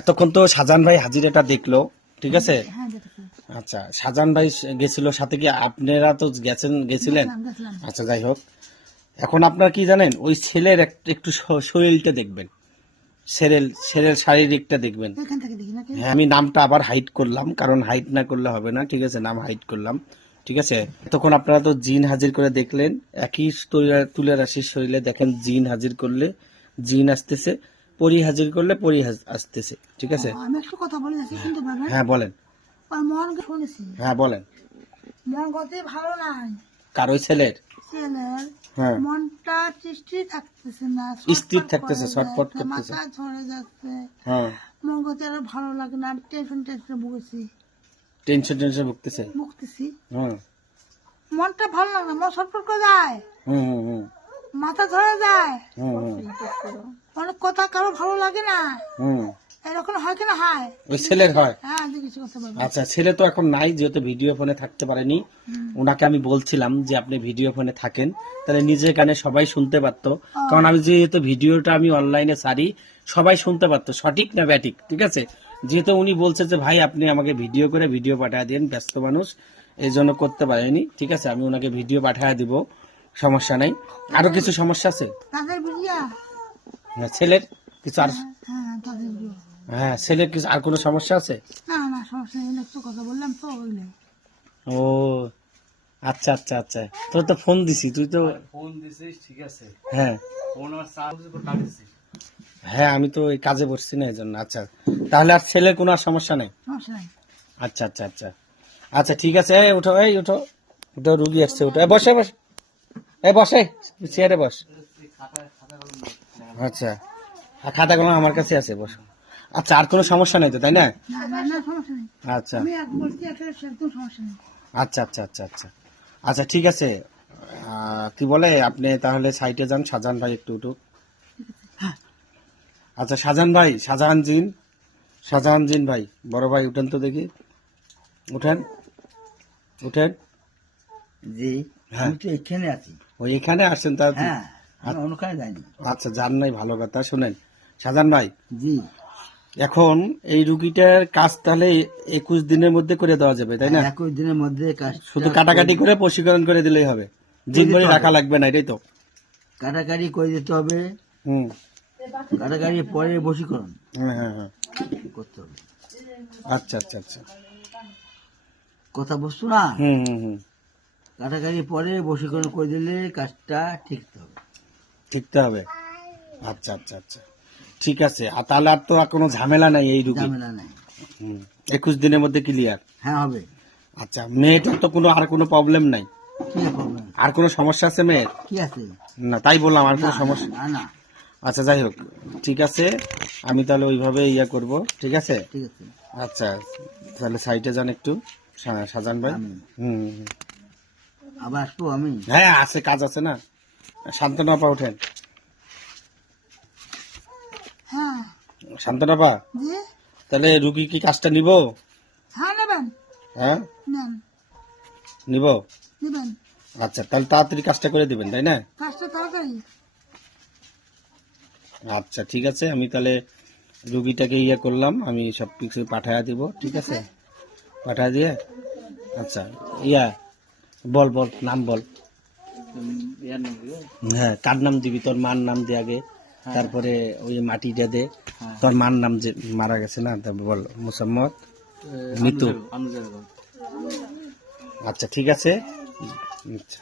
এতক্ষণ তো শাহজাহান ভাই হাজিরাটা দেখলো, ঠিক আছে। আচ্ছা, শাহজাহান ভাই গেছিল সাথে, কি আপনারা তো গেছিলেন? আচ্ছা, যাই হোক, এখন আপনারা কি জানেন, ওই ছেলের একটু শরীরটা দেখবেন, ছেলের শারীরিকটা দেখবেন। হ্যাঁ, আমি নামটা আবার হাইড করলাম, কারণ হাইড না করলে হবে না, ঠিক আছে, নাম হাইড করলাম, ঠিক আছে। তখন আপনারা তো জিন হাজির করে দেখলেন, একই তুলে রাশির শরীরে দেখেন জিন হাজির করলে জিন আসতেছে, পরি হাজির করলে পরি আসতেছে, ঠিক আছে। আমি একটু কথা বলে যাচ্ছি, শুনতে পারবেন? হ্যাঁ বলেন। আর মন শুনেছি, হ্যাঁ বলেন। মন গতি ভালো নাই কার? ওই ছেলের? ছেলের হ্যাঁ, মনটা স্থির থাকতেছে না, স্থির থাকতেছে, ছটফট করতেছে। মাথা ধরে যাচ্ছে, হ্যাঁ, মন গতি আর ভালো লাগে না, টেনশন ভুগেছি, টেনশন ভুগতেছে। ভুগতেছি। হুম মনটা ভালো লাগে না, মন ছটফট করে যায়, হুম হুম হুম মাথা ধরে যায়, হুম অনেক কথা কারো ভালো লাগে না, হুম এরকম হয় কিনা? হয়। ওই ছেলের হয়? হ্যাঁ, জিজ্ঞেস করতে পারবো। আচ্ছা, ছেলে তো এখন নাই, যেহেতু ভিডিও ফোনে থাকতে পারেনি। ওনাকে আমি বলছিলাম যে আপনি ভিডিও ফোনে থাকেন, তাহলে নিজের কানে সবাই শুনতে পারতো, কারণ আমি যেহেতু ভিডিওটা আমি অনলাইনে ছাড়ি, সবাই শুনতে পারতো, সঠিক না ব্যাঠিক, ঠিক আছে। যেহেতু উনি বলছে যে ভাই আপনি আমাকে ভিডিও করে ভিডিও পাঠিয়ে দিন, ব্যস্ত মানুষ এই জন্য করতে পারেনি, ঠিক আছে, আমি ওনাকে ভিডিও পাঠিয়ে দিব, সমস্যা নাই। আরো কিছু সমস্যা আছে? তাদের বিরিয়া, না, ছেলের কিছু আর? হ্যাঁ তাদের বিরিয়া, হ্যাঁ, ছেলের কিছু আর কোনো সমস্যা আছে? না সমস্যা নেই, একটু কথা বললাম তো ওইলে। ও আচ্ছা আচ্ছা আচ্ছা, তোর তো ফোন দিছি, তুই তো ফোন দিছিস, ঠিক আছে, হ্যাঁ ফোন আমার চার্জ কাটিছিস। হ্যাঁ, আমি তো এই কাজে বসছি না, এই জন্য। আচ্ছা, তাহলে আর ছেলের কোনো আর সমস্যা নেই? সমস্যা নেই। আচ্ছা আচ্ছা আচ্ছা আচ্ছা, ঠিক আছে, এই উঠো, এই উঠো, উঠো, রুগী আসছে, উঠো, এই বসে বসে, এই বসে, চেয়ারে বস। আচ্ছা, আর খাতাগুলো আমার কাছে আছে, বসো। আচ্ছা, আর কোনো সমস্যা নেই তো, তাই না? না সমস্যা নেই, আচ্ছা আমি এক বলছি একটা সেরকম সমস্যা নেই। আচ্ছা আচ্ছা আচ্ছা আচ্ছা আচ্ছা, ঠিক আছে। কি বলে, আপনি তাহলে সাইটে যান, শাহজাহান ভাই একটু উঠুক। আচ্ছা, শাহজাহান ভাই, শাহজাহান জিন ভাই, বড় ভাই, উঠেন তো দেখি, উঠেন উঠেন। জি, হ্যাঁ, আমি তো এখানে আছি। ওই এখানে আসছেন তা? হ্যাঁ, আমি অনুখানে যাইনি। আচ্ছা, যান নাই, ভালো কথা। শুনেন শাহজাহান ভাই, জি, এখন এই রুগীটার কাজ তাহলে 21 দিনের মধ্যে করে দেওয়া যাবে, তাই না? 21 দিনের মধ্যে শুধু কাটাকাটি করে প্রশিক্ষণ করে দিলেই হবে, জিন বড়ি রাখা লাগবে না, এটাই তো? কাটাকাটি করে দিতে হবে, হুম, কাটাকাটি পরে বশীকরণ হ্যাঁ হ্যাঁ হ্যাঁ, করতে হবে। আচ্ছা আচ্ছা আচ্ছা, কথা বস্তু না, হুম হুম হুম, কাটাকাটি পরে বশীকরণ করে দিলে কাজটা ঠিক হবে। ঠিকতে হবে। আচ্ছা আচ্ছা আচ্ছা, ঠিক আছে। আর তাহলে আর তো আর কোনো ঝামেলা নাই এই রুগী? ঝামেলা নাই। 21 দিনের মধ্যে ক্লিয়ার? হ্যাঁ, হবে। আচ্ছা, মেয়েটার তো কোনো আর কোনো প্রবলেম নাই? কি প্রবলেম? আর কোনো সমস্যা আছে মেয়ের? কি আছে? না, তাই বললাম, আর কোনো না, সমস্যা? না না, আচ্ছা, যাই হোক, ঠিক আছে, আমি তাহলে ওইভাবে ইয়া করব, ঠিক আছে। ঠিক আছে। আচ্ছা, তাহলে সাইটে যান একটু, শাহজাহান ভাই। আমি হুম হুম। আবার আসবো আমি। হ্যাঁ, আছে, কাজ আছে না। শান্তনাপা ওঠেন, হ্যাঁ, শান্তনাপা। জি, তাহলে রুগী কি কাজটা নিব? হ্যাঁ নেবেন, হ্যাঁ, নেন, নিব। নেবেন, আচ্ছা, তাহলে তাড়াতাড়ি কাজটা করে দিবেন, তাই না? কাজটা তাড়াতাড়ি। আচ্ছা, ঠিক আছে, আমি তাহলে রুগীটাকে ইয়ে করলাম, আমি সব কিছু পাঠায় দিব, ঠিক আছে, পাঠায় দিয়ে। আচ্ছা, ইয়া বল বল, নাম বল। হ্যাঁ, কার নাম দিবি? তোর মার নাম দে আগে, তারপরে ওই মাটিটা দে, তোর মার নাম যে মারা গেছে না, তারপর বল মুসাম্মদ মিতু। আচ্ছা, ঠিক আছে, আচ্ছা।